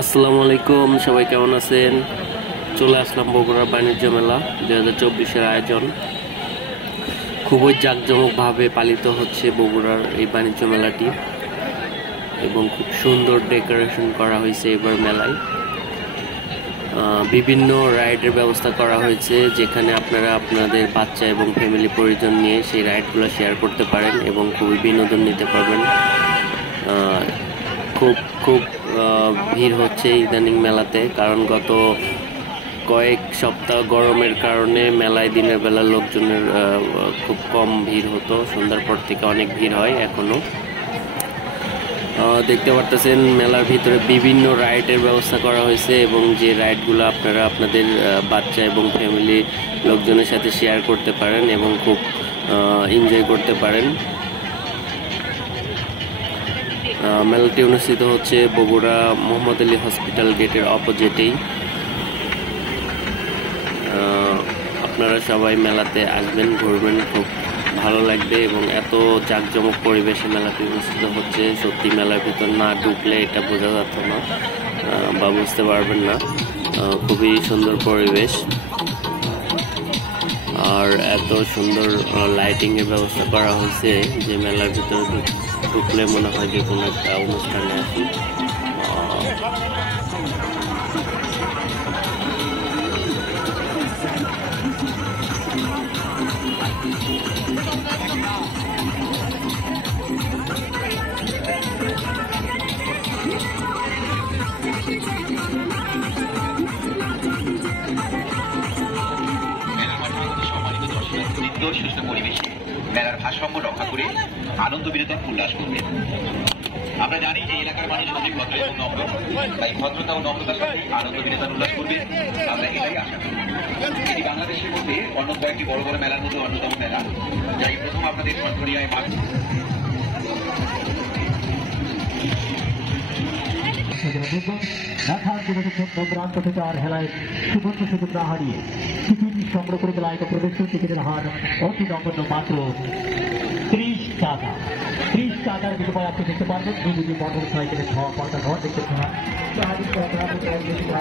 আসসালামু আলাইকুম, সবাই কেমন আছেন? চলে আসলাম বগুড়া বাণিজ্য মেলা 2024-এর আয়োজন। খুবই জাঁকজমকভাবে পালিত হচ্ছে বগুড়ার এই বাণিজ্য মেলাটি এবং খুব সুন্দর ডেকোরেশন করা হয়েছে এবার মেলায়। বিভিন্ন রাইডের ব্যবস্থা করা হয়েছে, যেখানে আপনারা আপনাদের বাচ্চা এবং ফ্যামিলি পরিজন নিয়ে সেই রাইডগুলো শেয়ার করতে পারেন এবং খুবই বিনোদন নিতে পারবেন। খুব খুব ভিড় হচ্ছে ইদানিং মেলাতে, কারণ গত কয়েক সপ্তাহ গরমের কারণে মেলায় দিনের বেলা লোকজনের খুব কম ভিড় হতো। সন্ধ্যার পর থেকে অনেক ভিড় হয় এখনো। দেখতে পারতেছেন মেলার ভিতরে বিভিন্ন রাইডের ব্যবস্থা করা হয়েছে এবং যে রাইডগুলো আপনারা আপনাদের বাচ্চা এবং ফ্যামিলি লোকজনের সাথে শেয়ার করতে পারেন এবং খুব এনজয় করতে পারেন। মেলাটি অনুষ্ঠিত হচ্ছে বগুড়া মোহাম্মদ আলী হসপিটাল গেটের অপোজিটেই। আপনারা সবাই মেলাতে আসবেন, ঘুরবেন, খুব ভালো লাগবে এবং এত জাঁকজমক পরিবেশে মেলাটি অনুষ্ঠিত হচ্ছে। সত্যি মেলার ভিতর না ঢুকলে এটা বোঝা যাচ্ছে না বা বুঝতে পারবেন না। খুবই সুন্দর পরিবেশ আর এত সুন্দর লাইটিং এর ব্যবস্থা করা হয়েছে যে মেলার ভিতরে ঢুকলে মনে হয় যে কোনো একটা অনুষ্ঠানে আসি। সুস্থ পরিবেশে মেলার ভারসাম্য রক্ষা করে আনন্দ বিনোদন উল্লাস করবে। আমরা জানি যে এলাকার মানুষ অনেক ভদ্র এবং নম্র, তাই ভদ্রতা ও নম্রতার সাথে আনন্দ বিনোদন উল্লাস করবে, আমরা এটাই আশা করি। এটি বাংলাদেশের মধ্যে অন্য কয়েকটি বড় বড় মেলার মধ্যে অন্যতম মেলা, যা এই প্রথম আপনাদের সরকারিয়ায় প্রান্ত থেকে আর হেলায় সুবর্ণ সুযোগ না হারিয়ে টিকিট সংগ্রহ করে বেলায়িত প্রবেশ টিকিটের হার অতি নগণ্য মাত্র 30 টাকা। 30 টাকার বিনিময়ে আপনি দেখতে পারবেন দুটি মোটর সাইকেলের খাওয়া পাল্টা ঘর দেখতে পান। টাকার ড্রাইভিং করা